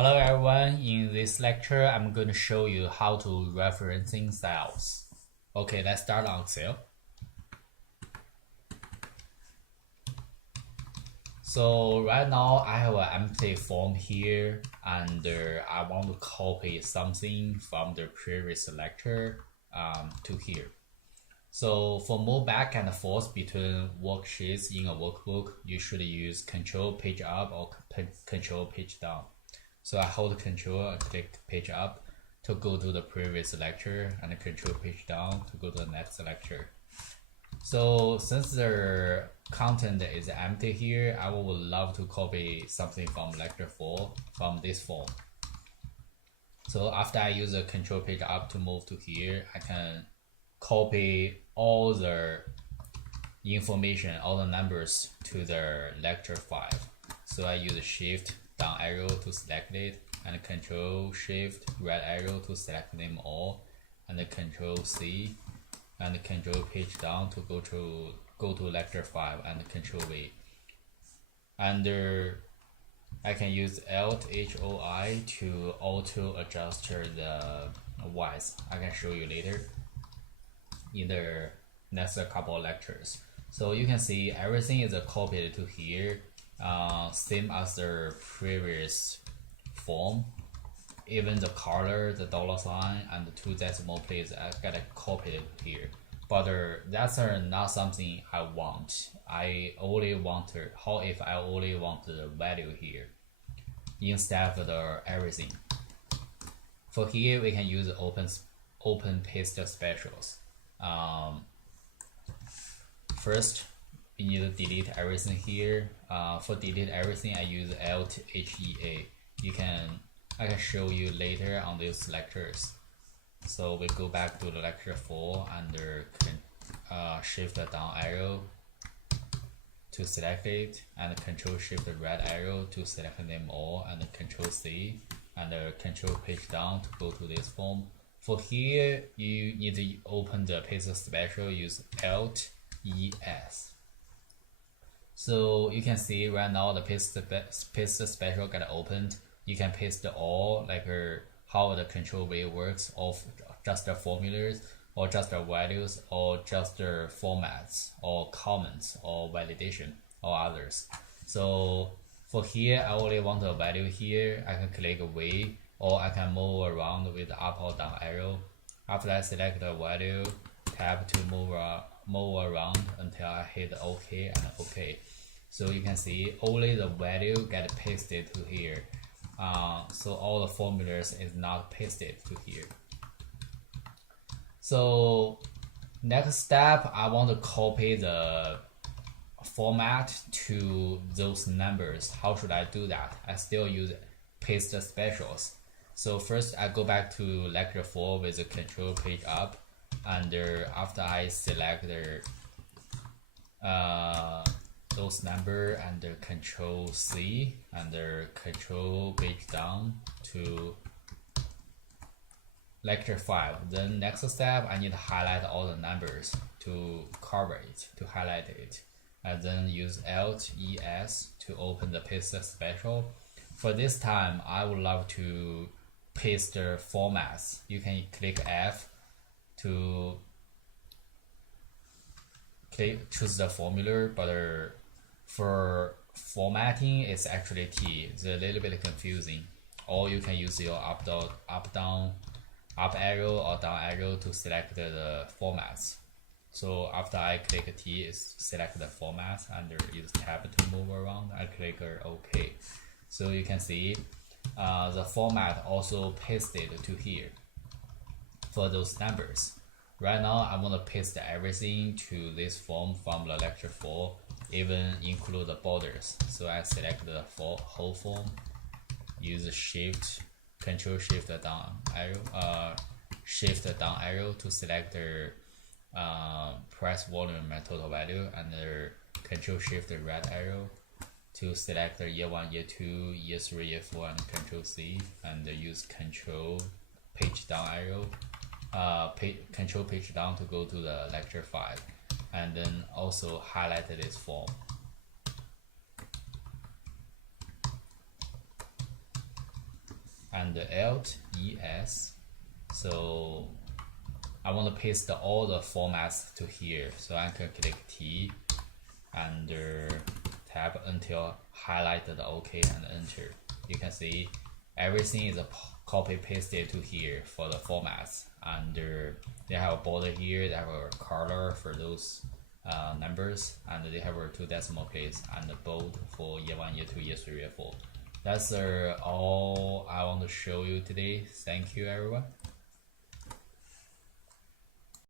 Hello everyone, in this lecture I'm going to show you how to referencing styles. Okay, let's start on Excel. So right now I have an empty form here and I want to copy something from the previous lecture to here. So for move back and forth between worksheets in a workbook, you should use Control Page Up or Control Page Down. So I hold Control and click Page Up to go to the previous lecture and Control Page Down to go to the next lecture. So since the content is empty here, I would love to copy something from lecture 4 from this form. So after I use the Control Page Up to move to here, I can copy all the information, all the numbers to the lecture 5. So I use Shift down arrow to select it, and Control Shift right arrow to select them all, and Control C and Control Page Down to go to lecture 5 and Control V. And I can use Alt HOI to auto adjust the Y's. I can show you later in the next couple of lectures. So you can see everything is copied to here, same as the previous form. Even the color, the $sign, and the 2 decimal places I gotta copy it here. But that's not something I want. I only want how if I only want the value here instead of the everything. For here we can use open paste specials. First, we need to delete everything here. For delete everything, I use Alt HEA. I can show you later on these lectures. So we go back to the lecture 4 under Shift down arrow to select it, and Control Shift right arrow to select them all, and Control C and Control Page Down to go to this form. For here, you need to open the paste special, use Alt ES. So you can see right now the paste special got opened. You can paste all like how the Control V works of just the formulas or just the values or just the formats or comments or validation or others. So for here, I only want a value here. I can click V, or I can move around with up or down arrow. After I select the value, tap to move around until I hit OK and OK. So you can see only the value get pasted to here. So all the formulas is not pasted to here. So next step, I want to copy the format to those numbers. How should I do that? I still use paste specials. So first I go back to lecture 4 with the Control Page Up, and after I select those number and Control C and Control Page Down to lecture 5. Then next step, I need to highlight all the numbers to cover it, to highlight it, and then use Alt ES to open the paste special. For this time, I would love to paste the formats. You can click F to choose the formula, but for formatting it's actually T. It's a little bit confusing. Or you can use your up arrow or down arrow to select the formats. So after I click T, it's select the formats, and use tab to move around. I click OK. So you can see the format also pasted to here for those numbers. Right now I want to paste everything to this form from the lecture 4, even include the borders. So I select the whole form, use Control Shift down arrow, Shift down arrow to select the price volume and total value, and Control Shift right arrow to select the year 1, year 2, year 3, year 4, and Control C, and use Control Page Down arrow, Control Page Down to go to the lecture 5, and then also highlight this form. and the Alt ES. So I want to paste all the formats to here. So I can click T and tab until highlighted OK and enter. You can see everything is copy pasted to here for the formats, and they have a border here, they have a color for those numbers, and they have a 2 decimal place and a bold for year 1, year 2, year 3, year 4. That's all I want to show you today. Thank you everyone.